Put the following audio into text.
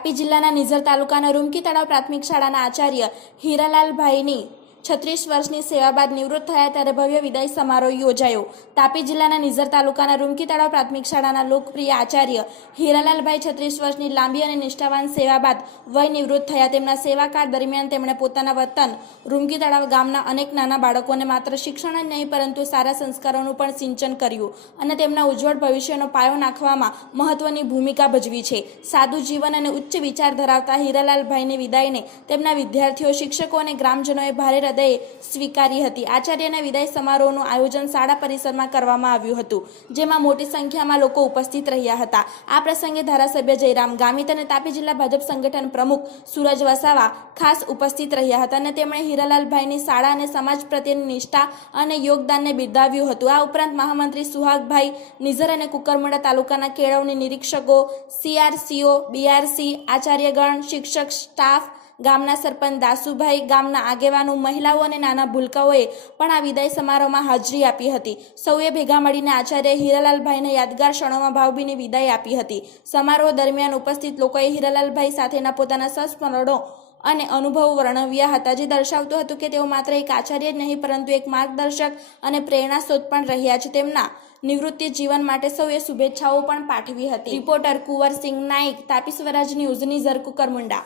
તાપી જિલ્લાના નિઝર તાલુકાના રૂમકી તળાવ પ્રાથમિક શાળાના આચાર્ય હીરાલાલભાઈની 36 વર્ષની સેવા બાદ નિવૃત્ત થયા ત્યારે ભવ્ય વિદાય સમારોહ યોજાયો। તાપી જિલ્લાના નિઝર તાલુકાના રૂમકી તળાવ પ્રાથમિક શાળાના લોકપ્રિય આચાર્ય હીરાલાલભાઈ 36 વર્ષની લાંબી અને નિષ્ઠાવાન સેવા બાદ વય નિવૃત્ત થયા। તેમના સેવાકાળ દરમિયાન તેમણે પોતાના વતન રૂમકી તળાવ ગામના અનેક નાના બાળકોને માત્ર શિક્ષણ જ નહીં પરંતુ સારા સંસ્કારોનું પણ સિંચન કર્યું અને તેમના ઉજ્જવળ ભવિષ્યનો પાયો નાખવામાં મહત્વની ભૂમિકા ભજવી છે। સાદું જીવન અને ઉચ્ચ વિચાર ધરાવતા હીરાલાલભાઈની વિદાયને તેમના વિદ્યાર્થીઓ, શિક્ષકો અને ગ્રામજનોએ ભારે હૃદયે સ્વીકારી હતી। આચાર્યના વિદાય સમારોહનું આયોજન શાળા પરિસરમાં કરવામાં આવ્યું હતું, જેમાં મોટી સંખ્યામાં લોકો ઉપસ્થિત રહ્યા હતા। આ પ્રસંગે ધારાસભ્ય જયરામ ગામિત અને તાપી જિલ્લા ભાજપ સંગઠન પ્રમુખ સુરજ વસાવા ખાસ ઉપસ્થિત રહ્યા હતા અને તેમણે હીરાલાલભાઈની શાળા અને સમાજ પ્રત્યેની નિષ્ઠા અને યોગદાનને બિરદાવ્યું હતું। આ ઉપરાંત મહામંત્રી સુહાગભાઈ નિઝર અને કુકરમુંડા તાલુકાના કેળવણી નિરીક્ષકો, CRCO, BRC, આચાર્યગણ, શિક્ષક સ્ટાફ, ગામના સરપંચ દાસુભાઈ, ગામના આગેવાનો, મહિલાઓ અને નાના ભૂલકાઓએ પણ આ વિદાય સમારોહમાં હાજરી આપી હતી। સૌએ ભેગા મળીને આચાર્ય હીરાલાલભાઈને યાદગાર ક્ષણોમાં ભાવભીની વિદાય આપી હતી। સમારોહ દરમિયાન ઉપસ્થિત લોકોએ હીરાલાલભાઈ સાથેના પોતાના સંસ્મરણો અને અનુભવો વર્ણવ્યા હતા, જે દર્શાવતું હતું કે તેઓ માત્ર એક આચાર્ય જ નહીં પરંતુ એક માર્ગદર્શક અને પ્રેરણા સ્ત્રોત પણ રહ્યા છે। તેમના નિવૃત્તિ જીવન માટે સૌએ શુભેચ્છાઓ પણ પાઠવી હતી। રિપોર્ટર કુંવરસિંહ નાઈક, તાપી સ્વરાજ ન્યૂઝ, નિઝર, કુકરમુંડા।